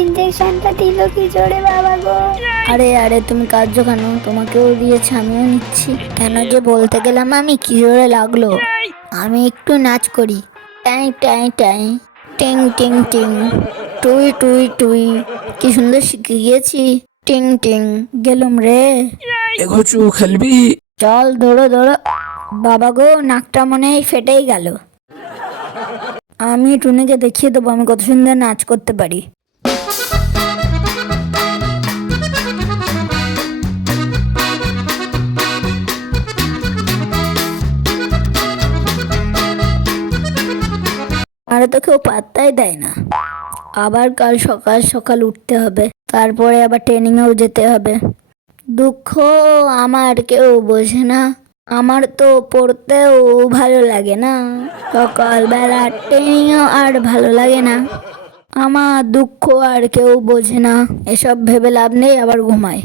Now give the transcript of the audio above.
ইঞ্জেকশনটা দিল কি জোরে বাবা গো। আরে আরে তুমি কাঁদছো কেন? তোমাকেও দিয়েছে, আমিও নিচ্ছি। কেন যে বলতে গেলাম আমি, কি জোরে লাগলো। আমি একটু নাচ করি। টাই টাই টাই, টিং টিং টিং, টুই টুই টুই। কি সুন্দর শিখে গিয়েছি। টিং টিং, গেলুম রে। এগোচু খেলবি? চল দৌড়ো দৌড়ো। বাবা গো, নাকটা মনে হয় ফেটেই গেল। আমি টুনিকে দেখিয়ে দেবো আমি কত সুন্দর নাচ করতে পারি। আর তো কেউ পাত্তাই দেয় না। আবার কাল সকাল সকাল উঠতে হবে, তারপরে আবার ট্রেনিংয়েও যেতে হবে। দুঃখ আমার কেউ বোঝে না। আমার তো পড়তেও ভালো লাগে না, সকালবেলা ট্রেনিংও আর ভালো লাগে না। আমার দুঃখ আর কেউ বোঝে না। এসব ভেবে লাভ নেই, আবার ঘুমায়।